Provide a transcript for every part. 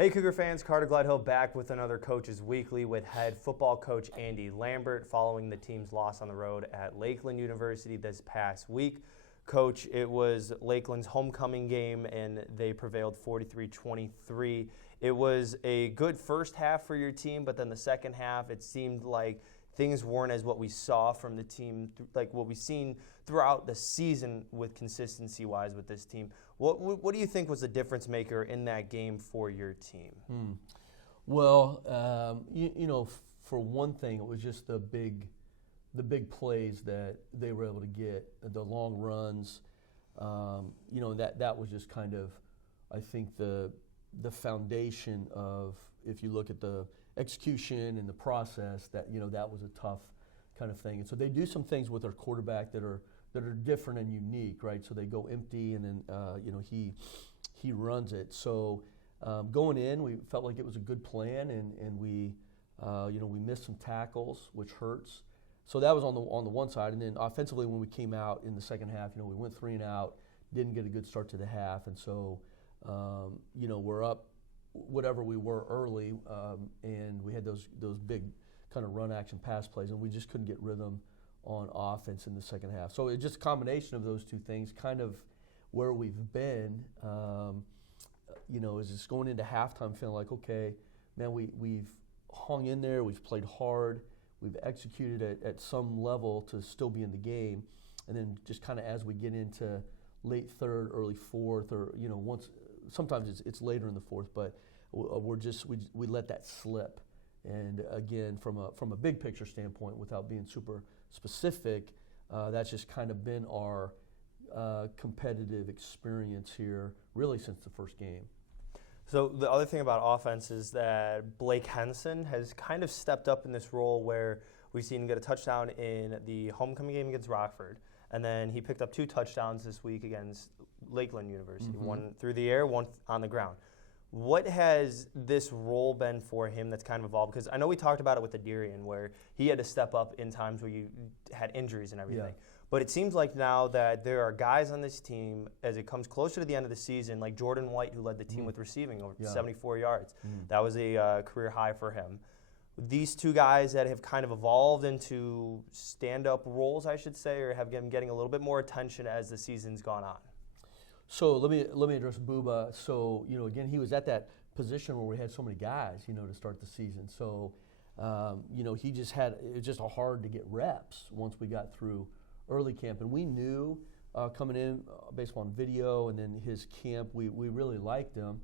Hey Cougar fans, Carter Gledhill back with another Coaches Weekly with head football coach Andy Lambert following the team's loss on the road at Lakeland University this past week. Coach, it was Lakeland's homecoming game and they prevailed 43-23. It was a good first half for your team, but then the second half it seemed like things weren't as what we saw from the team, like what we've seen throughout the season with consistency-wise with this team. What do you think was the difference maker in that game for your team? Well, for one thing, it was just the big plays that they were able to get, the long runs. That was just kind of, I think, the foundation of, if you look at the execution and the process, that that was a tough kind of thing. And so they do some things with their quarterback that are different and unique, right? So they go empty, and then he runs it. So going in, we felt like it was a good plan, and we missed some tackles, which hurts. So that was on the one side, and then offensively, when we came out in the second half, we went 3 and out, didn't get a good start to the half, and so we're up whatever we were early, and we had those big kind of run action pass plays, and we just couldn't get rhythm on offense in the second half. So it's just a combination of those two things, kind of where we've been. Is just going into halftime feeling like, okay, man, we've hung in there, we've played hard, we've executed at some level to still be in the game, and then just kind of as we get into late third, early fourth, or once. Sometimes it's later in the fourth, but we let that slip. And again, from a big picture standpoint, without being super specific, that's just kind of been our competitive experience here, really since the first game. So the other thing about offense is that Blake Henson has kind of stepped up in this role where we've seen him get a touchdown in the homecoming game against Rockford, and then he picked up 2 touchdowns this week against Lakeland University, one through the air, one on the ground. What has this role been for him that's kind of evolved? Because I know we talked about it with Adirian, where he had to step up in times where you had injuries and everything. Yeah. But it seems like now that there are guys on this team, as it comes closer to the end of the season, like Jordan White, who led the team with receiving over 74 yards. That was a career high for him. These 2 guys that have kind of evolved into stand-up roles, I should say, or have been getting a little bit more attention as the season's gone on. So let me address Booba. So again, he was at that position where we had so many guys, to start the season. So he just had, it was just hard to get reps once we got through early camp, and we knew coming in based on video and then his camp, we really liked him.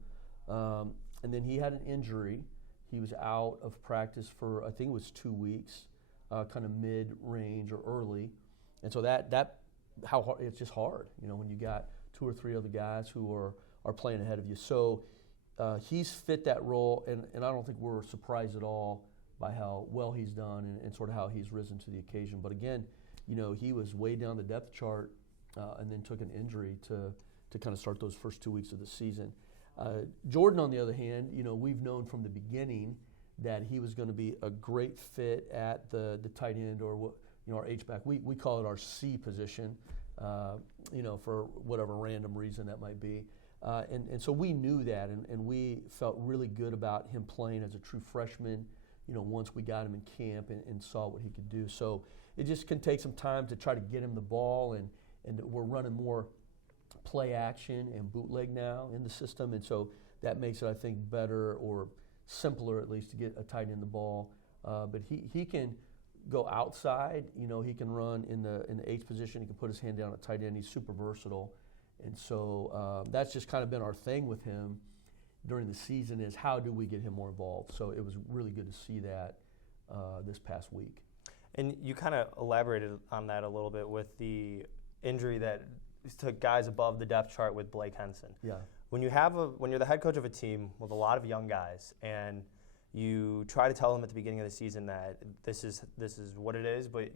And then he had an injury. He was out of practice for, I think it was 2 weeks, kind of mid-range or early. And so that how hard, it's just hard, when you got 2 or 3 other guys who are playing ahead of you. So he's fit that role, and I don't think we're surprised at all by how well he's done and sort of how he's risen to the occasion. But again, he was way down the depth chart and then took an injury to kind of start those first 2 weeks of the season. Jordan, on the other hand, we've known from the beginning that he was going to be a great fit at the tight end, or our H-back. We call it our C position, for whatever random reason that might be. And so we knew that, and we felt really good about him playing as a true freshman, once we got him in camp and saw what he could do. So it just can take some time to try to get him the ball, and we're running more play action and bootleg now in the system, and so that makes it, I think, better or simpler at least to get a tight end the ball. But he can go outside, he can run in the H position, he can put his hand down at tight end, he's super versatile. And so that's just kind of been our thing with him during the season, is how do we get him more involved. So it was really good to see that this past week. And you kind of elaborated on that a little bit with the injury that took guys above the depth chart with Blake Henson. Yeah. When you're the head coach of a team with a lot of young guys, and you try to tell them at the beginning of the season that this is what it is, but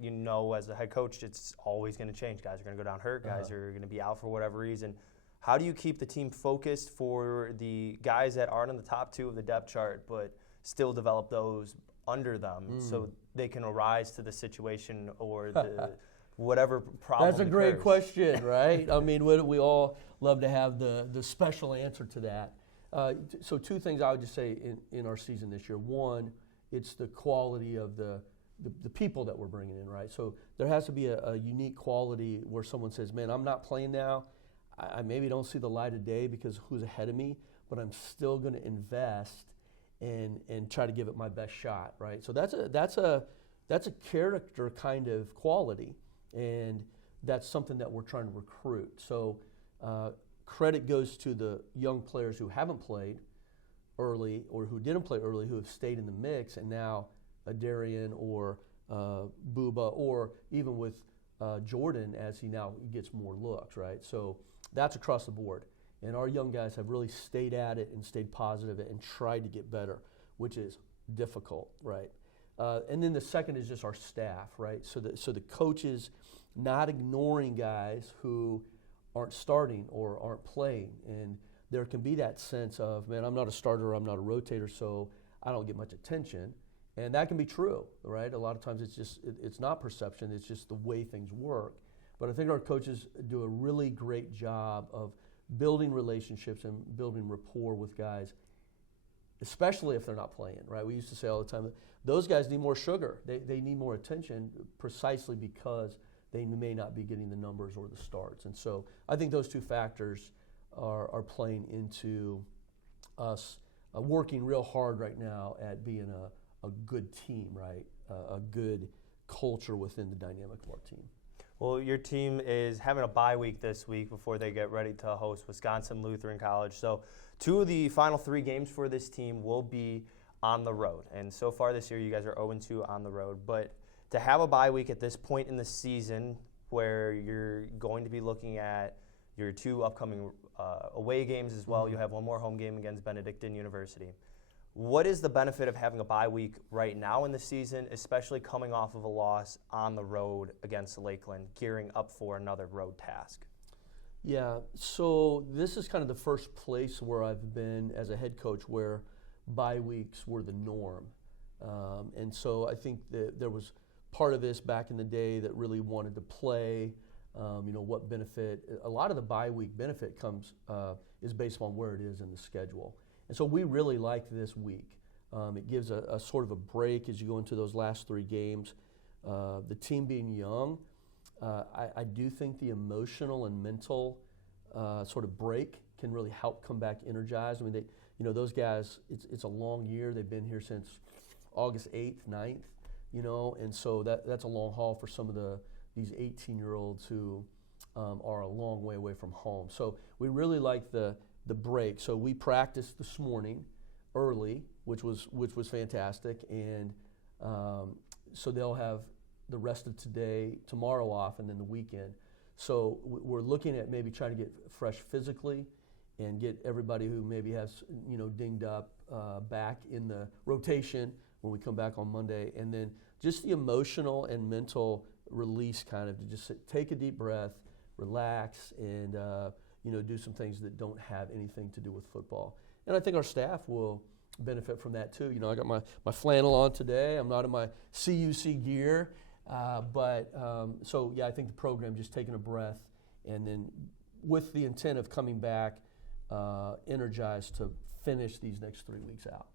as a head coach, it's always going to change. Guys are going to go down hurt. Guys are going to be out for whatever reason. How do you keep the team focused for the guys that aren't in the top 2 of the depth chart, but still develop those under them so they can arise to the situation or the whatever problem. That's a great question, right? I mean, we all love to have the special answer to that. So two things I would just say in our season this year. One, it's the quality of the people that we're bringing in, right? So there has to be a unique quality where someone says, man, I'm not playing now. I maybe don't see the light of day because of who's ahead of me, but I'm still going to invest and try to give it my best shot, right? So that's a character kind of quality, and that's something that we're trying to recruit. So credit goes to the young players who haven't played early or who didn't play early, who have stayed in the mix, and now a Darian or Booba, or even with Jordan as he now gets more looks, right? So that's across the board. And our young guys have really stayed at it and stayed positive and tried to get better, which is difficult, right? And then the second is just our staff, right? So the coaches not ignoring guys who aren't starting or aren't playing. And there can be that sense of, man, I'm not a starter, I'm not a rotator, so I don't get much attention. And that can be true, right? A lot of times it's not perception, it's just the way things work. But I think our coaches do a really great job of building relationships and building rapport with guys, especially if they're not playing, right? We used to say all the time that those guys need more sugar. They need more attention precisely because they may not be getting the numbers or the starts. And so I think those two factors are playing into us working real hard right now at being a good team, right? A good culture within the dynamic of our team. Well, your team is having a bye week this week before they get ready to host Wisconsin Lutheran College. So 2 of the final 3 games for this team will be on the road. And so far this year, you guys are 0-2 on the road. But to have a bye week at this point in the season where you're going to be looking at your 2 upcoming away games as well, you have 1 more home game against Benedictine University. What is the benefit of having a bye week right now in the season, especially coming off of a loss on the road against Lakeland, gearing up for another road task? Yeah, so this is kind of the first place where I've been as a head coach where bye weeks were the norm. And so I think that there was part of this back in the day that really wanted to play, what benefit. A lot of the bye week benefit is based on where it is in the schedule. And so we really like this week. It gives a sort of a break as you go into those last 3 games. The team being young, I do think the emotional and mental sort of break can really help come back energized. I mean, those guys, it's a long year. They've been here since August 8th, 9th, and so that's a long haul for some of these 18-year-olds who are a long way away from home. So we really like the break. So we practiced this morning early, which was fantastic, and so they'll have the rest of tomorrow off, and then the weekend. So we're looking at maybe trying to get fresh physically and get everybody who maybe has dinged up back in the rotation when we come back on Monday, and then just the emotional and mental release, kind of to just take a deep breath, relax, and do some things that don't have anything to do with football. And I think our staff will benefit from that too. I got my flannel on today. I'm not in my CUC gear. So I think the program just taking a breath and then with the intent of coming back energized to finish these next 3 weeks out.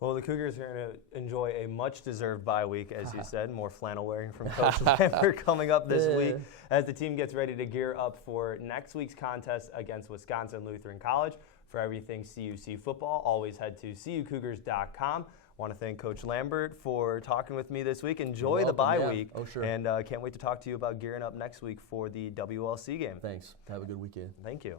Well, the Cougars are going to enjoy a much-deserved bye week, as you said. More flannel wearing from Coach Lambert coming up this week as the team gets ready to gear up for next week's contest against Wisconsin Lutheran College. For everything CUC football, always head to cucougars.com. I want to thank Coach Lambert for talking with me this week. Enjoy the bye week. Oh, sure. And can't wait to talk to you about gearing up next week for the WLC game. Thanks. Have a good weekend. Thank you.